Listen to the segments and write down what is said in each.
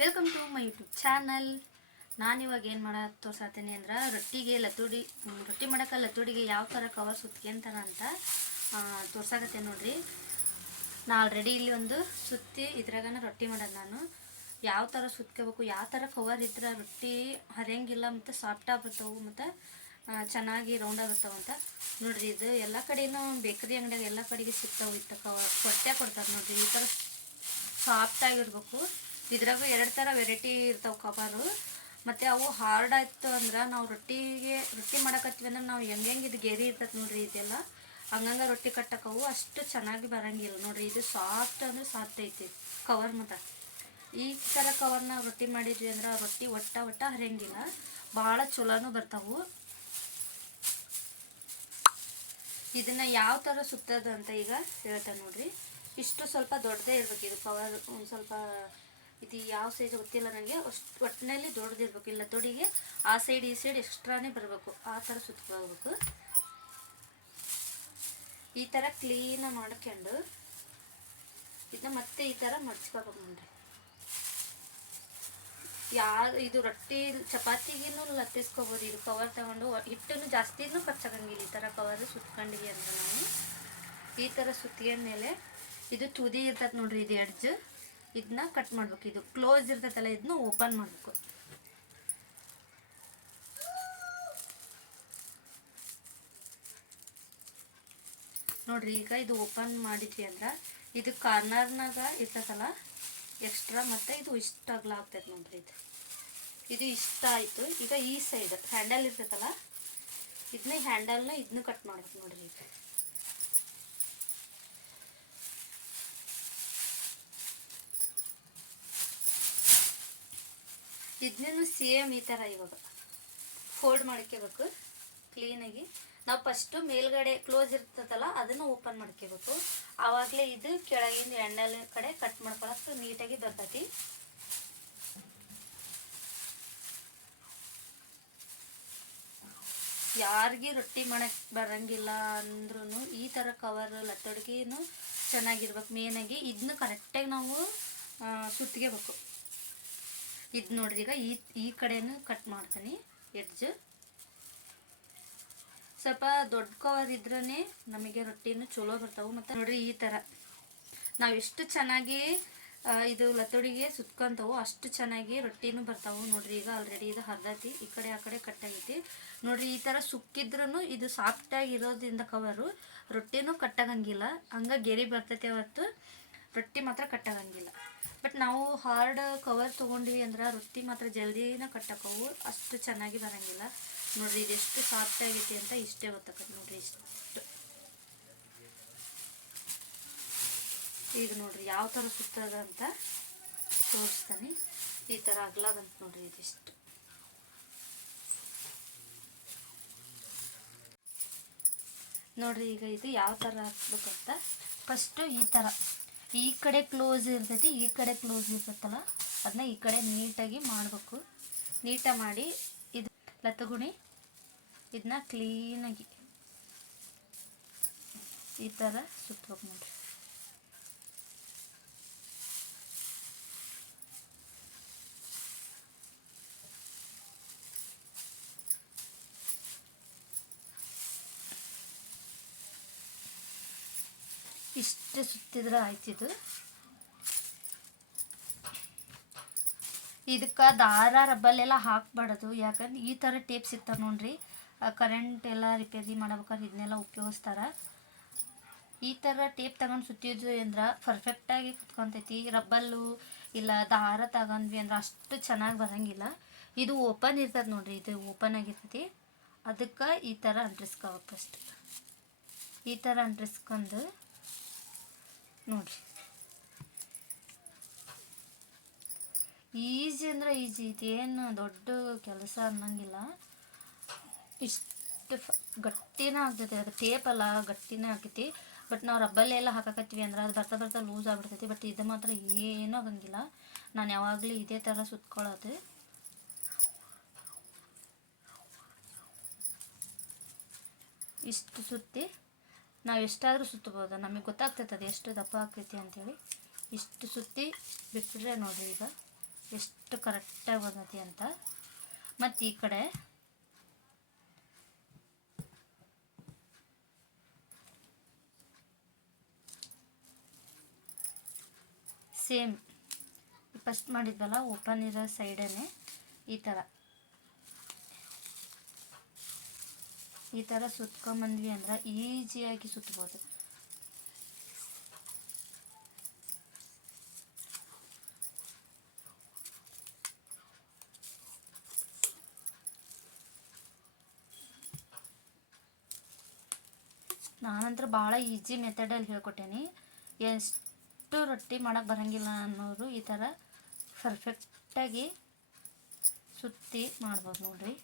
Welcome to my YouTube channel. ನಾನಿವಾಗ ಏನು ತೋರ್ಸಾತೀನಿ ಅಂದ್ರೆ ರೊಟ್ಟಿ ಮಾಡೋಕೆ ಲತ್ತುಡಿಗೆ ಯಾವ ಥರ ಕವರ್ ಸುತ್ಕೊಂತಾರ ಅಂತ ತೋರ್ಸಾಕತ್ತೇನೆ ನೋಡ್ರಿ. ನಾ ಆಲ್ರೆಡಿ ಇಲ್ಲಿ ಒಂದು ಸುತ್ತಿ ಇದ್ರಾಗನ ರೊಟ್ಟಿ ಮಾಡೋದು. ನಾನು ಯಾವ ಥರ ಸುತ್ಕೋಬೇಕು, ಯಾವ ಥರ ಕವರ್ ಇದ್ರೆ ರೊಟ್ಟಿ ಹರಿಯಂಗಿಲ್ಲ ಮತ್ತು ಸಾಫ್ಟಾಗಿ ಬರ್ತವೆ ಮತ್ತು ಚೆನ್ನಾಗಿ ರೌಂಡಾಗಿ ಬರ್ತಾವೆ ಅಂತ ನೋಡ್ರಿ. ಇದು ಎಲ್ಲ ಕಡೆಯೂ ಬೇಕರಿ ಅಂಗಡಿಯಾಗ ಎಲ್ಲ ಕಡೆಗೆ ಸಿಗ್ತಾವೆ. ಇತ್ತು ಕವರ್ ಕೊಡ್ತಾರೆ ನೋಡ್ರಿ. ಈ ಥರ ಸಾಫ್ಟಾಗಿರ್ಬೇಕು. ಇದ್ರಾಗ ಎರಡು ಥರ ವೆರೈಟಿ ಇರ್ತಾವೆ ಕವರು. ಮತ್ತು ಅವು ಹಾರ್ಡ್ ಆಯಿತು ಅಂದ್ರೆ ನಾವು ರೊಟ್ಟಿ ಮಾಡಕತ್ತೀವಿ ಅಂದ್ರೆ ನಾವು ಹೆಂಗೆ ಇದು ಗೆರಿ ಇರ್ತದೆ ನೋಡ್ರಿ, ಇದೆಲ್ಲ ಹಂಗಂಗೆ ರೊಟ್ಟಿ ಕಟ್ಟಕ್ಕವು ಅಷ್ಟು ಚೆನ್ನಾಗಿ ಬರೋಂಗಿಲ್ಲ ನೋಡ್ರಿ. ಇದು ಸಾಫ್ಟ್ ಅಂದ್ರೆ ಸಾಫ್ಟ್ ಐತಿ ಕವರ್. ಮತ್ತು ಈ ಥರ ಕವರ್ನ ರೊಟ್ಟಿ ಮಾಡಿದ್ವಿ ಅಂದ್ರೆ ರೊಟ್ಟಿ ಒಟ್ಟ ಹರಿಯಂಗಿಲ್ಲ, ಭಾಳ ಚಲೋನೂ ಬರ್ತಾವೆ. ಇದನ್ನು ಯಾವ ಥರ ಸುತ್ತೋದು ಅಂತ ಈಗ ಹೇಳ್ತಾರೆ ನೋಡ್ರಿ. ಇಷ್ಟು ಸ್ವಲ್ಪ ದೊಡ್ಡದೇ ಇರ್ಬೇಕು ಇದು ಕವರ್. ಒಂದು ಸ್ವಲ್ಪ ಇದು ಯಾವ ಸೈಜ್ ಗೊತ್ತಿಲ್ಲ ನನಗೆ, ಅಷ್ಟು ಒಟ್ಟಿನಲ್ಲಿ ದೊಡ್ಡದಿರ್ಬೇಕು. ಇಲ್ಲ ತೊಡಿಗೆ ಆ ಸೈಡ್ ಈ ಸೈಡ್ ಎಕ್ಸ್ಟ್ರಾನೇ ಬರಬೇಕು, ಆ ಥರ ಸುತ್ಕೋಬೇಕು. ಈ ಥರ ಕ್ಲೀನಾಗಿ ಮಾಡ್ಕೊಂಡು ಇದನ್ನ ಮತ್ತೆ ಈ ಥರ ಮಡ್ಚ್ಕೋಬೇಕು ನೋಡ್ರಿ. ಇದು ರೊಟ್ಟಿ ಚಪಾತಿಗೂ ಲತ್ತಿಸ್ಕೋಬೋದು. ಇದು ಕವರ್ ತಗೊಂಡು ಹಿಟ್ಟನ್ನು ಜಾಸ್ತಿನೂ ಖರ್ಚಾಗಂಗಿಲ್ಲ. ಈ ಥರ ಕವರ್ ಸುತ್ಕೊಂಡಿವಿ ಅಂದ್ರೆ ನಾವು ಈ ಥರ ಸುತ್ತಿಗೆಂದ್ಮೇಲೆ ಇದು ತುದಿ ಇರ್ತದೆ ನೋಡ್ರಿ, ಇದು ಎಡ್ಜ್, ಇದನ್ನ ಕಟ್ ಮಾಡ್ಬೇಕು. ಇದು ಕ್ಲೋಸ್ ಇರ್ತೈತಲ್ಲ, ಇದನ್ನ ಓಪನ್ ಮಾಡಬೇಕು. ನೋಡ್ರಿ, ಈಗ ಇದು ಓಪನ್ ಮಾಡಿದ್ವಿ ಅಂದ್ರೆ ಇದು ಕಾರ್ನರ್ನಾಗ ಇರ್ತೈತಲ್ಲ ಎಕ್ಸ್ಟ್ರಾ, ಮತ್ತು ಇದು ಇಷ್ಟ ಅಗಲ ಆಗ್ತೈತೆ ನೋಡ್ರಿ. ಇದು ಇಷ್ಟ ಆಯಿತು. ಈಗ ಈ ಸೈಡ್ ಹ್ಯಾಂಡಲ್ ಇರ್ತೈತಲ್ಲ, ಇದನ್ನ ಹ್ಯಾಂಡಲ್ನ ಇದನ್ನು ಕಟ್ ಮಾಡ್ಬೇಕು ನೋಡ್ರಿ. ಈಗ ಇದನ್ನೂ ಸೇಮ್ ಈ ಥರ ಇವಾಗ ಫೋಲ್ಡ್ ಮಾಡ್ಕೋಬೇಕು ಕ್ಲೀನಾಗಿ. ನಾವು ಫಸ್ಟು ಮೇಲ್ಗಡೆ ಕ್ಲೋಸ್ ಇರ್ತದಲ್ಲ ಅದನ್ನು ಓಪನ್ ಮಾಡ್ಕೋಬೇಕು. ಆವಾಗಲೇ ಇದು ಕೆಳಗಿಂದ ಹ್ಯಾಂಡಲ್ ಕಡೆ ಕಟ್ ಮಾಡ್ಕೊಳಕ್ಕೆ ನೀಟಾಗಿ ಬರ್ತೈತಿ. ಯಾರಿಗೆ ರೊಟ್ಟಿ ಮಾಡಕ್ಕೆ ಬರಂಗಿಲ್ಲ ಅಂದ್ರೂ ಈ ಥರ ಕವರ್ ಲತ್ತಡಿಗೆನೂ ಚೆನ್ನಾಗಿರ್ಬೇಕು. ಮೇನಾಗಿ ಇದನ್ನ ಕರೆಕ್ಟಾಗಿ ನಾವು ಸುತ್ತಿಗೆಬೇಕು. ಇದು ನೋಡ್ರಿ, ಈಗ ಈ ಕಡೆನೂ ಕಟ್ ಮಾಡ್ತೀನಿ ಎಡ್ಜ್. ಸ್ವಲ್ಪ ದೊಡ್ಡ ಕವರ್ ಇದ್ರೇ ನಮಗೆ ರೊಟ್ಟಿನೂ ಚಲೋ ಬರ್ತಾವೆ. ಮತ್ತು ನೋಡ್ರಿ, ಈ ಥರ ನಾವು ಎಷ್ಟು ಚೆನ್ನಾಗಿ ಇದು ಲತ್ತಡಿಗೆ ಸುತ್ಕೊಂತವು ಅಷ್ಟು ಚೆನ್ನಾಗಿ ರೊಟ್ಟಿನೂ ಬರ್ತಾವೆ ನೋಡ್ರಿ. ಈಗ ಆಲ್ರೆಡಿ ಇದು ಹರ್ದೈತಿ, ಈ ಕಡೆ ಆ ಕಡೆ ಕಟ್ಟಾಗೈತಿ ನೋಡ್ರಿ. ಈ ಥರ ಸುಕ್ಕಿದ್ರೂ ಇದು ಸಾಫ್ಟಾಗಿ ಇರೋದ್ರಿಂದ ಕವರು ರೊಟ್ಟಿನೂ ಕಟ್ಟಾಗಂಗಿಲ್ಲ, ಹಂಗೆ ಗೆರಿ ಬರ್ತೈತೆ ಹೊರತು ರೊಟ್ಟಿ ಮಾತ್ರ ಕಟ್ಟಾಗಂಗಿಲ್ಲ. ಬಟ್ ನಾವು ಹಾರ್ಡ್ ಕವರ್ ತೊಗೊಂಡ್ವಿ ಅಂದ್ರೆ ರೊಟ್ಟಿ ಮಾತ್ರ ಜಲ್ದಿನ ಕಟ್ಟಕ್ಕವು, ಅಷ್ಟು ಚೆನ್ನಾಗಿ ಬರೋಂಗಿಲ್ಲ ನೋಡ್ರಿ. ಇದೆಷ್ಟು ಸಾಫ್ಟ್ ಆಗೈತಿ ಅಂತ ಇಷ್ಟೇ ಗೊತ್ತಾಗತ್ತೆ ನೋಡ್ರಿ. ಇಷ್ಟು ಈಗ ನೋಡ್ರಿ ಯಾವ ಥರ ಸುತ್ತದ ಅಂತ ತೋರಿಸ್ತಾನೆ. ಈ ಥರ ಅಗಲ ಬಂತು ನೋಡ್ರಿ. ಇದಿಷ್ಟು ನೋಡ್ರಿ. ಈಗ ಇದು ಯಾವ ಥರ ಹಾಕ್ಬೇಕಂತ ಫಸ್ಟು ಈ ಥರ ಈ ಕಡೆ ಕ್ಲೋಸ್ ಇರ್ತೈತಿ, ಈ ಕಡೆ ಕ್ಲೋಸ್ ಇರ್ತೈತಲ್ಲ ಅದನ್ನ ಈ ಕಡೆ ನೀಟಾಗಿ ಮಾಡಬೇಕು. ನೀಟಾಗಿ ಮಾಡಿ ಇದು ಲತ್ತಗುಣಿ ಇದನ್ನ ಕ್ಲೀನಾಗಿ ಈ ಥರ ಸುತ್ತಬೇಕು ನೋಡ್ರಿ. ಇಷ್ಟು ಸುತ್ತಿದ್ರೆ ಆಯ್ತಿದು. ಇದಕ್ಕೆ ದಾರ ರಬ್ಬಲ್ಲೆಲ್ಲ ಹಾಕಬಾರ್ದು, ಯಾಕಂದ್ರೆ ಈ ಥರ ಟೇಪ್ ಸಿಗ್ತಾರೆ ನೋಡ್ರಿ. ಕರೆಂಟ್ ಎಲ್ಲ ರಿಪೇರಿ ಮಾಡ್ಬೇಕಾದ್ರೆ ಇದನ್ನೆಲ್ಲ ಉಪಯೋಗಿಸ್ತಾರೆ. ಈ ಥರ ಟೇಪ್ ತಗೊಂಡು ಸುತ್ತಿದ್ವಿ ಅಂದ್ರೆ ಪರ್ಫೆಕ್ಟಾಗಿ ಕುತ್ಕೊತೈತಿ. ರಬ್ಬಲ್ಲು ಇಲ್ಲ ದಾರ ತಗೊಂಡ್ವಿ ಅಂದ್ರೆ ಅಷ್ಟು ಚೆನ್ನಾಗಿ ಬರೋಂಗಿಲ್ಲ. ಇದು ಓಪನ್ ಇರ್ತದೆ ನೋಡ್ರಿ, ಇದು ಓಪನ್ ಆಗಿರ್ತೈತಿ. ಅದಕ್ಕೆ ಈ ಥರ ಅಂಟಿಸ್ಕೋಬೇಕು. ಫಸ್ಟ್ ಈ ಥರ ಅಂಟಿಸ್ಕೊಂಡು ನೋಡ್ರಿ, ಈಸಿ ಅಂದ್ರೆ ಈಸಿ, ಇದೇನು ದೊಡ್ಡ ಕೆಲಸ ಅನ್ನೋಂಗಿಲ್ಲ. ಇಷ್ಟು ಗಟ್ಟಿನೇ ಆಗ್ತೈತಿ. ಅದು ಟೇಪ್ ಅಲ್ಲ, ಗಟ್ಟಿನೇ ಆಗ್ತೈತಿ. ಬಟ್ ನಾವು ರಬ್ಬಲ್ಲೆಲ್ಲ ಹಾಕಕತ್ತೀವಿ ಅಂದ್ರೆ ಅದು ಬರ್ತಾ ಲೂಸ್ ಆಗ್ಬಿಡ್ತೈತಿ. ಬಟ್ ಇದು ಮಾತ್ರ ಏನೂ ಆಗಂಗಿಲ್ಲ. ನಾನು ಯಾವಾಗಲೂ ಇದೇ ಥರ ಸುತ್ಕೊಳ್ಳೋದು. ಇಷ್ಟು ಸುತ್ತಿ ನಾವು ಎಷ್ಟಾದರೂ ಸುತ್ತಬೋದು, ನಮಗೆ ಗೊತ್ತಾಗ್ತೈತೆ ಅದು ಎಷ್ಟು ದಪ್ಪ ಆಗ್ತೈತಿ ಅಂಥೇಳಿ. ಇಷ್ಟು ಸುತ್ತಿ ಬಿಟ್ಟರೆ ನೋಡಿರಿ. ಈಗ ಎಷ್ಟು ಕರೆಕ್ಟಾಗಿ ಬಂದೈತಿ ಅಂತ. ಮತ್ತು ಈ ಕಡೆ ಸೇಮ್ ಫಸ್ಟ್ ಮಾಡಿದ್ವಲ್ಲ ಓಪನ್ ಇರೋ ಸೈಡೇ ಈ ಥರ ಸುತ್ಕೊಂಬಂದ್ವಿ ಅಂದ್ರೆ ಈಸಿಯಾಗಿ ಸುತ್ಬೋದು. ನಾನಂತರ ಭಾಳ ಈಸಿ ಮೆಥಡಲ್ಲಿ ಹೇಳ್ಕೊಟ್ಟೇನಿ. ಎಷ್ಟು ರೊಟ್ಟಿ ಮಾಡೋಕ್ಕೆ ಬರೋಂಗಿಲ್ಲ ಅನ್ನೋರು ಈ ಥರ ಪರ್ಫೆಕ್ಟಾಗಿ ಸುತ್ತಿ ಮಾಡ್ಬೋದು ನೋಡ್ರಿ.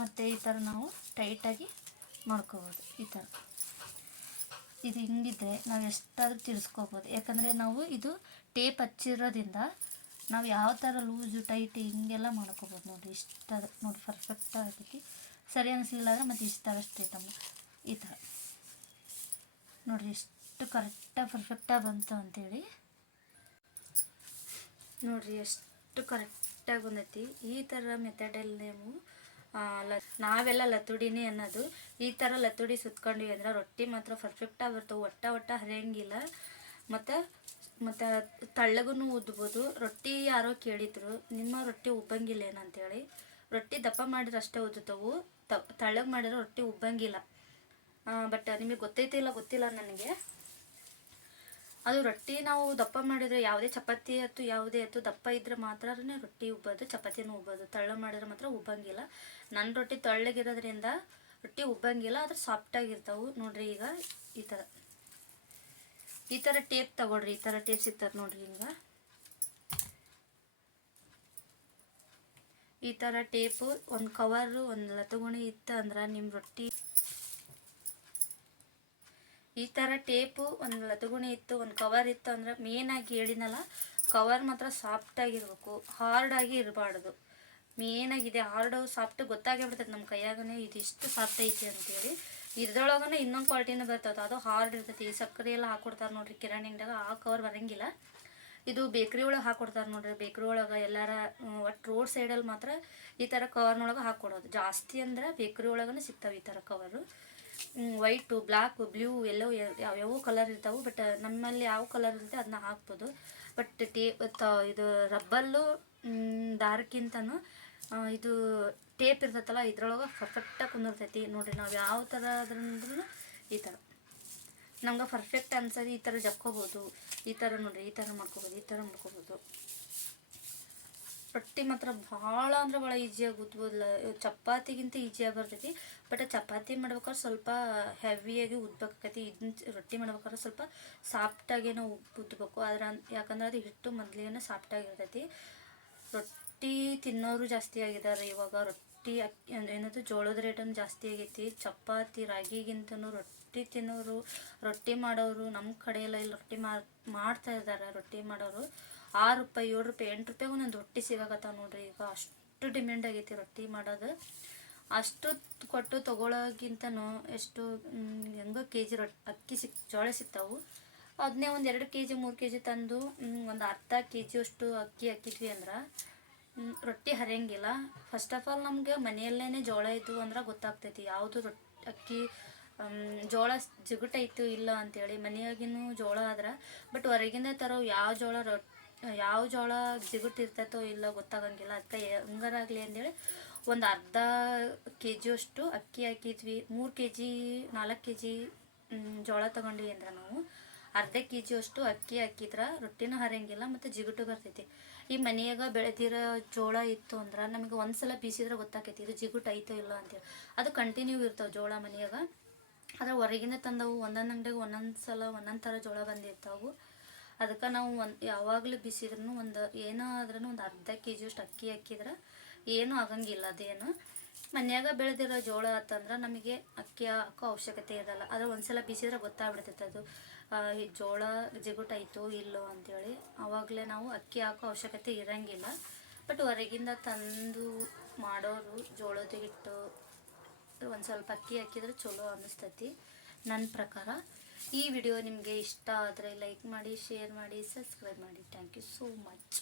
ಮತ್ತು ಈ ಥರ ನಾವು ಟೈಟಾಗಿ ಮಾಡ್ಕೋಬೋದು. ಈ ಥರ ಇದು ಹಿಂಗಿದ್ರೆ ನಾವು ಎಷ್ಟಾದರೂ ತಿರ್ಸ್ಕೋಬೋದು. ಯಾಕಂದರೆ ನಾವು ಇದು ಟೇಪ್ ಹಚ್ಚಿರೋದ್ರಿಂದ ನಾವು ಯಾವ ಥರ ಲೂಸು ಟೈಟ್ ಹಿಂಗೆಲ್ಲ ಮಾಡ್ಕೋಬೋದು ನೋಡಿರಿ. ಇಷ್ಟ ನೋಡಿ ಪರ್ಫೆಕ್ಟಾಗಿ ಆಗ್ತೈತಿ. ಸರಿ ಅನಿಸ್ಲಿಲ್ಲ ಅಂದರೆ ಮತ್ತು ಇಷ್ಟಷ್ಟು ಐಟಮ್ ಈ ಥರ ನೋಡಿರಿ ಎಷ್ಟು ಕರೆಕ್ಟಾಗಿ ಪರ್ಫೆಕ್ಟಾಗಿ ಬಂತು ಅಂಥೇಳಿ. ನೋಡಿರಿ ಎಷ್ಟು ಕರೆಕ್ಟಾಗಿ ಬಂದೈತಿ. ಈ ಥರ ಮೆಥಡಲ್ಲಿ ನೀವು ನಾವೆಲ್ಲ ಲತುಡಿನೇ ಅನ್ನೋದು. ಈ ಥರ ಲತುಡಿ ಸುತ್ಕೊಂಡ್ವಿ ಅಂದ್ರೆ ರೊಟ್ಟಿ ಮಾತ್ರ ಪರ್ಫೆಕ್ಟಾಗಿ ಬರ್ತವೆ. ಒಟ್ಟ ಹರಿಯಂಗಿಲ್ಲ. ಮತ್ತು ತಳ್ಳಗೂ ಉದ್ಬೋದು. ರೊಟ್ಟಿ ಯಾರೋ ಕೇಳಿದ್ರು ನಿಮ್ಮ ರೊಟ್ಟಿ ಉಬ್ಬಂಗಿಲ್ಲ ಏನಂತೇಳಿ. ರೊಟ್ಟಿ ದಪ್ಪ ಮಾಡಿದ್ರೆ ಅಷ್ಟೇ ಉದ್ದುತ್ತವು, ತಳ್ಳಗೆ ಮಾಡಿದ್ರೆ ರೊಟ್ಟಿ ಉಬ್ಬಂಗಿಲ್ಲ. ಬಟ್ ನಿಮಗೆ ಗೊತ್ತಿಲ್ಲ ನನಗೆ. ಅದು ರೊಟ್ಟಿ ನಾವು ದಪ್ಪ ಮಾಡಿದರೆ ಯಾವುದೇ ಚಪಾತಿ ಯಾವುದೇ ದಪ್ಪ ಇದ್ರೆ ಮಾತ್ರನೇ ರೊಟ್ಟಿ ಉಬ್ಬೋದು, ಚಪಾತಿನೂ ಉಬ್ಬೋದು. ತಳ್ಳ ಮಾಡಿದ್ರೆ ಮಾತ್ರ ಉಬ್ಬಂಗಿಲ್ಲ. ನನ್ನ ರೊಟ್ಟಿ ತಳ್ಳಗಿರೋದ್ರಿಂದ ರೊಟ್ಟಿ ಉಬ್ಬಂಗಿಲ್ಲ, ಆದ್ರೆ ಸಾಫ್ಟಾಗಿರ್ತಾವೆ ನೋಡ್ರಿ. ಈಗ ಈ ಥರ ಟೇಪ್ ತಗೊಳ್ರಿ. ಈ ಥರ ಟೇಪ್ ಸಿಗ್ತದೆ ನೋಡ್ರಿ. ಈಗ ಈ ಥರ ಟೇಪು ಒಂದು ಕವರು ಒಂದು ಲತಗುಣಿ ಇತ್ತು ಅಂದ್ರೆ ನಿಮ್ಮ ರೊಟ್ಟಿ, ಈ ಥರ ಟೇಪು ಒಂದು ಲತಗುಣಿ ಇತ್ತು ಒಂದು ಕವರ್ ಇತ್ತು ಅಂದ್ರೆ ಮೇನಾಗಿ ಹೇಳಿನಲ್ಲ, ಕವರ್ ಮಾತ್ರ ಸಾಫ್ಟಾಗಿರ್ಬೇಕು, ಹಾರ್ಡಾಗಿ ಇರಬಾರ್ದು. ಮೇನಾಗಿದೆ ಹಾರ್ಡು ಸಾಫ್ಟ್ ಗೊತ್ತಾಗೇ ಬಿಡ್ತದೆ ನಮ್ಮ ಕೈಯಾಗನೇ ಇದು ಎಷ್ಟು ಸಾಫ್ಟ್ ಐತಿ ಅಂತೇಳಿ. ಇದ್ರೊಳಗನೆ ಇನ್ನೊಂದು ಕ್ವಾಲಿಟಿನೂ ಬರ್ತದೆ, ಅದು ಹಾರ್ಡ್ ಇರ್ತೈತಿ. ಈ ಸಕ್ಕರೆ ಎಲ್ಲ ಹಾಕ್ಕೊಡ್ತಾರೆ ನೋಡ್ರಿ ಕಿರಾಣಿ ಅಂಗಡಿಯಾಗ, ಆ ಕವರ್ ಬರೋಂಗಿಲ್ಲ. ಇದು ಬೇಕ್ರಿ ಒಳಗೆ ಹಾಕ್ಕೊಡ್ತಾರೆ ನೋಡ್ರಿ. ಬೇಕ್ರಿ ಒಳಗೆ ಎಲ್ಲಾರ ಒಟ್ಟು ರೋಡ್ ಸೈಡಲ್ಲಿ ಮಾತ್ರ ಈ ಥರ ಕವರ್ನೊಳಗೆ ಹಾಕ್ಕೊಡೋದು ಜಾಸ್ತಿ. ಅಂದ್ರೆ ಬೇಕ್ರಿ ಒಳಗೇ ಸಿಗ್ತಾವೆ ಈ ಥರ ಕವರು. ವೈಟು, ಬ್ಲ್ಯಾಕು, ಬ್ಲೂ, ಎಲ್ಲೋ ಯಾವ್ಯಾವ ಕಲರ್ ಇರ್ತಾವೆ. ಬಟ್ ನಮ್ಮಲ್ಲಿ ಯಾವ ಕಲರ್ ಇರುತ್ತೆ ಅದನ್ನ ಹಾಕ್ಬೋದು. ಬಟ್ ಇದು ರಬ್ಬಲ್ಲು ದಾರಕ್ಕಿಂತನೂ ಇದು ಟೇಪ್ ಇರ್ತೈತಲ್ಲ ಇದ್ರೊಳಗೆ ಪರ್ಫೆಕ್ಟಾಗಿ ಕುಂದಿರ್ತೈತಿ ನೋಡಿರಿ. ನಾವು ಯಾವ ಥರ ಅದ್ರಂದ್ರೂ ಈ ಥರ ನಮ್ಗೆ ಪರ್ಫೆಕ್ಟ್ ಅನ್ಸೋದು. ಈ ಥರ ಜಕ್ಕೋಬೋದು, ಈ ಥರ ನೋಡಿರಿ, ಈ ಥರ ಮಾಡ್ಕೋಬೋದು, ಈ ಥರ ಮಾಡ್ಕೋಬೋದು. ರೊಟ್ಟಿ ಮಾತ್ರ ಭಾಳ ಅಂದ್ರೆ ಭಾಳ ಈಸಿಯಾಗಿ ಉದ್ಬೋದಿಲ್ಲ. ಚಪಾತಿಗಿಂತ ಈಸಿಯಾಗಿ ಬರ್ತೈತಿ. ಬಟ್ ಚಪಾತಿ ಮಾಡ್ಬೇಕಾದ್ರೆ ಸ್ವಲ್ಪ ಹೆವಿಯಾಗಿ ಉದ್ಬೇಕಾಕೈತಿ. ಇದನ್ನ ರೊಟ್ಟಿ ಮಾಡ್ಬೇಕಾದ್ರೆ ಸ್ವಲ್ಪ ಸಾಫ್ಟಾಗಿ ನಾವು ಉದ್ಬೇಕು. ಯಾಕಂದ್ರೆ ಅದು ಹಿಟ್ಟು ಮೊದಲಿಗೆ ಸಾಫ್ಟಾಗಿರ್ತೈತಿ. ರೊಟ್ಟಿ ತಿನ್ನೋರು ಜಾಸ್ತಿ ಆಗಿದ್ದಾರೆ ಇವಾಗ. ರೊಟ್ಟಿ ಏನದು ಜೋಳದ ರೇಟನ್ನು ಜಾಸ್ತಿ ಆಗೈತಿ. ಚಪಾತಿ ರಾಗಿಗಿಂತನೂ ರೊಟ್ಟಿ ತಿನ್ನೋರು, ರೊಟ್ಟಿ ಮಾಡೋರು ನಮ್ಮ ಕಡೆ ಎಲ್ಲ ಇಲ್ಲಿ ರೊಟ್ಟಿ ಮಾಡ್ತಾ ಇದ್ದಾರೆ. ರೊಟ್ಟಿ ಮಾಡೋರು 6 ರೂಪಾಯಿ, 7 ರೂಪಾಯಿ, 8 ರೂಪಾಯಿಗೂ ಒಂದೊಂದು ರೊಟ್ಟಿ ಸಿಗಾಕತ್ತಾವ ನೋಡ್ರಿ. ಈಗ ಅಷ್ಟು ಡಿಮ್ಯಾಂಡ್ ಆಗೈತಿ ರೊಟ್ಟಿ ಮಾಡೋದು. ಅಷ್ಟು ಕೊಟ್ಟು ತೊಗೊಳೋಗಿಂತನೂ ಎಷ್ಟು ಹೆಂಗೋ ಕೆಜಿ ಅಕ್ಕಿ ಜೋಳ ಸಿಗ್ತಾವು. ಅದನ್ನೇ ಒಂದು 2 ಕೆಜಿ 3 ಕೆಜಿ ತಂದು ಒಂದು ಅರ್ಧ ಕೆಜಿಯಷ್ಟು ಅಕ್ಕಿ ಹಾಕಿದ್ವಿ ಅಂದ್ರೆ ರೊಟ್ಟಿ ಹರಿಯಂಗಿಲ್ಲ. ಫಸ್ಟ್ ಆಫ್ ಆಲ್ ನಮಗೆ ಮನೆಯಲ್ಲೇ ಜೋಳ ಇದ್ದು ಅಂದ್ರೆ ಗೊತ್ತಾಗ್ತೈತಿ ಯಾವುದು ಅಕ್ಕಿ ಜೋಳ ಜಿಗುಟೈತು ಇಲ್ಲ ಅಂತೇಳಿ. ಮನೆಯಾಗಿನೂ ಜೋಳ ಆದ್ರೆ ಬಟ್ ಹೊರಗಿಂದ ತರೋ ಯಾವ ಜೋಳ ಜಿಗುಟ್ಟು ಇರ್ತೈತೋ ಇಲ್ಲ ಗೊತ್ತಾಗಂಗಿಲ್ಲ. ಅದಕ್ಕೆ ಹೆಂಗಾರಾಗಲಿ ಅಂದೇಳಿ ಒಂದು ಅರ್ಧ ಕೆಜಿಯಷ್ಟು ಅಕ್ಕಿ ಹಾಕಿದ್ವಿ. 3 ಕೆಜಿ 4 ಕೆಜಿ ಜೋಳ ತೊಗೊಂಡ್ವಿ ಅಂದ್ರೆ ನಾವು ಅರ್ಧ ಕೆಜಿಯಷ್ಟು ಅಕ್ಕಿ ಹಾಕಿದ್ರೆ ರೊಟ್ಟಿನೂ ಹರಿಯಂಗಿಲ್ಲ ಮತ್ತು ಜಿಗುಟು ಬರ್ತೈತಿ. ಈ ಮನೆಯಾಗ ಬೆಳೆದಿರೋ ಜೋಳ ಇತ್ತು ಅಂದ್ರೆ ನಮಗೆ ಒಂದ್ಸಲ ಬೀಸಿದ್ರೆ ಗೊತ್ತಾಕೈತಿ ಇದು ಜಿಗುಟು ಐತೋ ಇಲ್ಲ ಅಂತೇಳಿ. ಅದು ಕಂಟಿನ್ಯೂ ಇರ್ತಾವೆ ಜೋಳ ಮನೆಯಾಗ. ಆದರೆ ಹೊರಗಿಂದ ತಂದವು ಒಂದೊಂದು ಅಂಗಡಿಗೆ ಒಂದೊಂದು ಸಲ ಒಂದೊಂದು ಥರ ಜೋಳ ಬಂದಿರ್ತಾವೆ. ಅದಕ್ಕೆ ನಾವು ಯಾವಾಗಲೂ ಬಿಸಿದ್ರೂ ಏನೋ ಆದ್ರೂ ಒಂದು ಅರ್ಧ ಕೆಜಿಯಷ್ಟು ಅಕ್ಕಿ ಹಾಕಿದ್ರೆ ಏನೂ ಆಗಂಗಿಲ್ಲ. ಅದೇನು ಮನ್ಯಾಗ ಬೆಳೆದಿರೋ ಜೋಳ ಆತಂದ್ರೆ ನಮಗೆ ಅಕ್ಕಿ ಹಾಕೋ ಅವಶ್ಯಕತೆ ಇರಲ್ಲ. ಆದರೆ ಒಂದ್ಸಲ ಬಿಸಿದ್ರೆ ಗೊತ್ತಾಗ್ಬಿಡ್ತೈತೆ ಅದು ಈ ಜೋಳ ಜಿಗುಟಾಯಿತು ಇಲ್ಲೋ ಅಂಥೇಳಿ. ಆವಾಗಲೇ ನಾವು ಅಕ್ಕಿ ಹಾಕೋ ಅವಶ್ಯಕತೆ ಇರೋಂಗಿಲ್ಲ. ಬಟ್ ಹೊರಗಿಂದ ತಂದು ಮಾಡೋರು ಜೋಳದ ಹಿಟ್ಟು ಒಂದು ಸ್ವಲ್ಪ ಅಕ್ಕಿ ಹಾಕಿದ್ರೆ ಚಲೋ ಅನ್ನಿಸ್ತೈತಿ ನನ್ನ ಪ್ರಕಾರ. ಈ ವಿಡಿಯೋ ನಿಮಗೆ ಇಷ್ಟ ಆದರೆ ಲೈಕ್ ಮಾಡಿ, ಶೇರ್ ಮಾಡಿ, ಸಬ್ಸ್ಕ್ರೈಬ್ ಮಾಡಿ. Thank you so much.